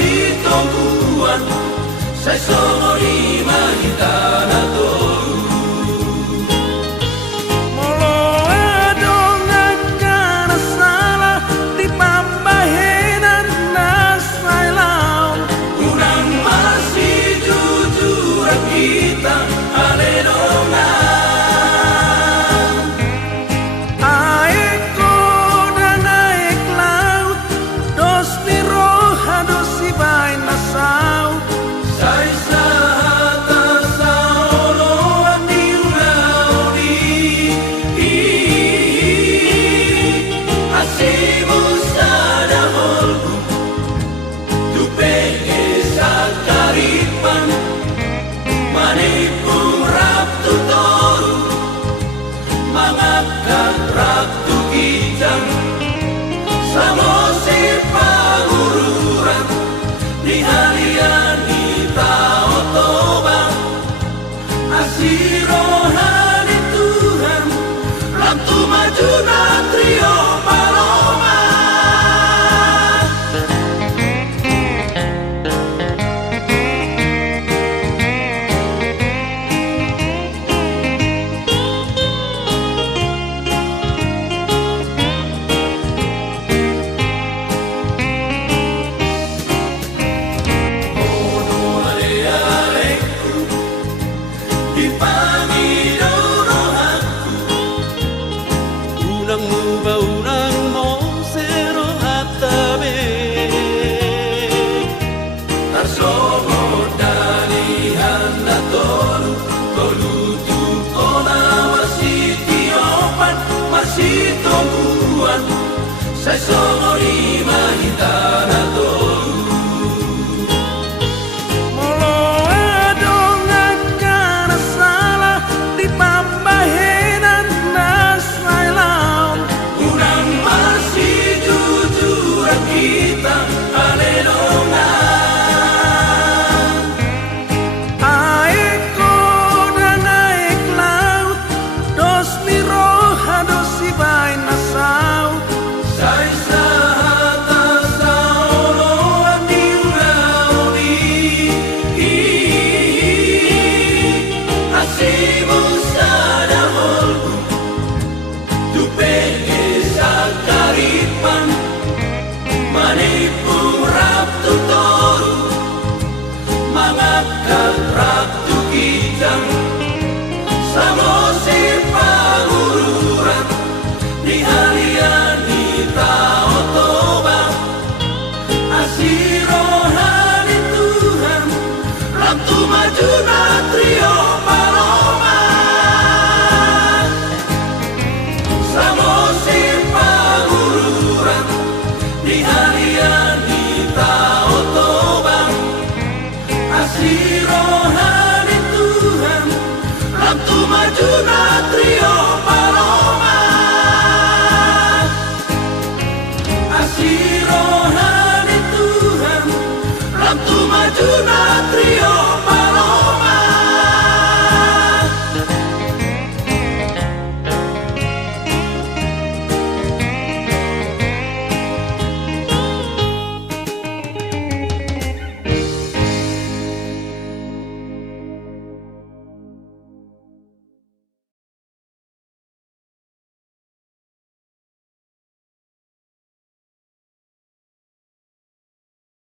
masih tungguan saya songori mahitana tolu rohani Tuhan Rantu maju natrio paloma saya songori mahitana tolu molo adong akan salah di pambahenan nasai laut unang masih jujur kita aledongan aeko dan aek laut dos ni roha dos si bain nasau maju natrio paloma samosi pagururan di halian kita otobang asih rohani Tuhan rantu maju natrio paloma asih rohani Tuhan rantu maju natrio